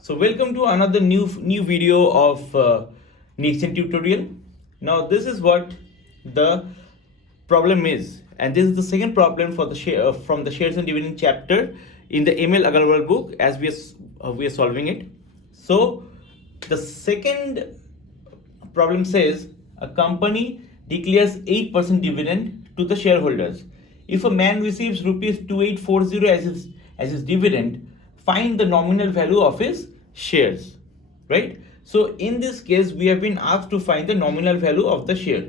So welcome to another new video of NextGen tutorial. Now this is what the problem is, and this is the second problem for the share from the shares and dividend chapter in the Aggarwal book as we are solving it. So the second problem says a company declares 8% dividend to the shareholders. If a man receives rupees 2840 as his dividend, find the nominal value of his shares, right? So in this case, we have been asked to find the nominal value of the share.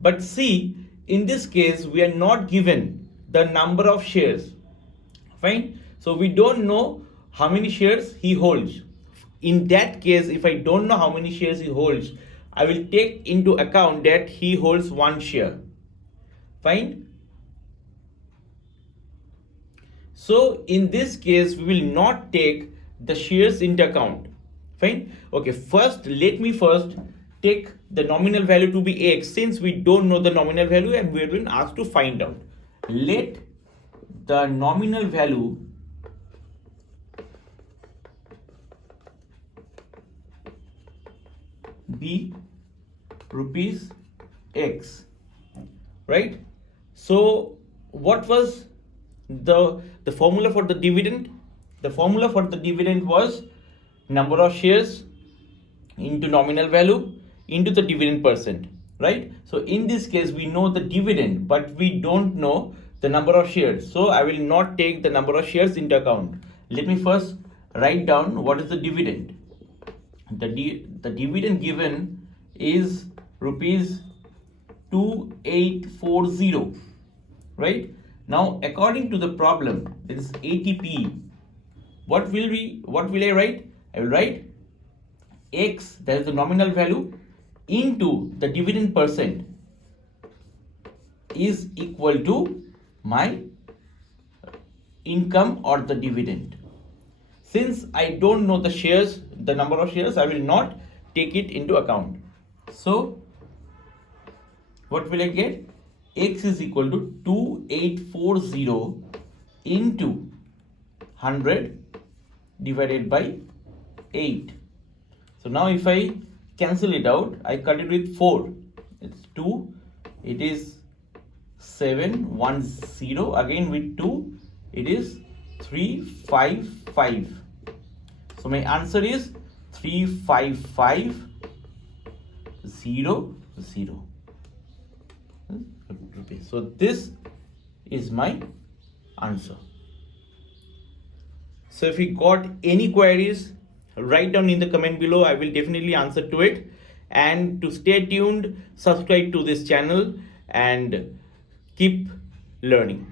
But see, in this case, we are not given the number of shares, fine? So we don't know how many shares he holds. In that case, if I don't know how many shares he holds, I will take into account that he holds one share, fine? So in this case, we will not take the shares into account, fine? Okay, let me first take the nominal value to be x, since we don't know the nominal value and we have been asked to find out. Let the nominal value be rupees x, right? So what was the formula for the dividend? The formula for the dividend was number of shares into nominal value into the dividend percent, right? So in this case, we know the dividend, but we don't know the number of shares. So I will not take the number of shares into account. Let me first write down what is the dividend. The dividend given is rupees 2840, right? Now, according to the problem, it is ATP. What will I write? I will write x, that is the nominal value, into the dividend percent is equal to my income or the dividend. Since I don't know the shares, the number of shares, I will not take it into account. So what will I get? X is equal to 2840 into 100 divided by 8. So now if I cancel it out, I cut it with 4. It's 2. It is 710. Again with 2, it is 355. So my answer is 35500. So this is my answer. So if you got any queries, write down in the comment below. I will definitely answer to it. And to stay tuned, subscribe to this channel and keep learning.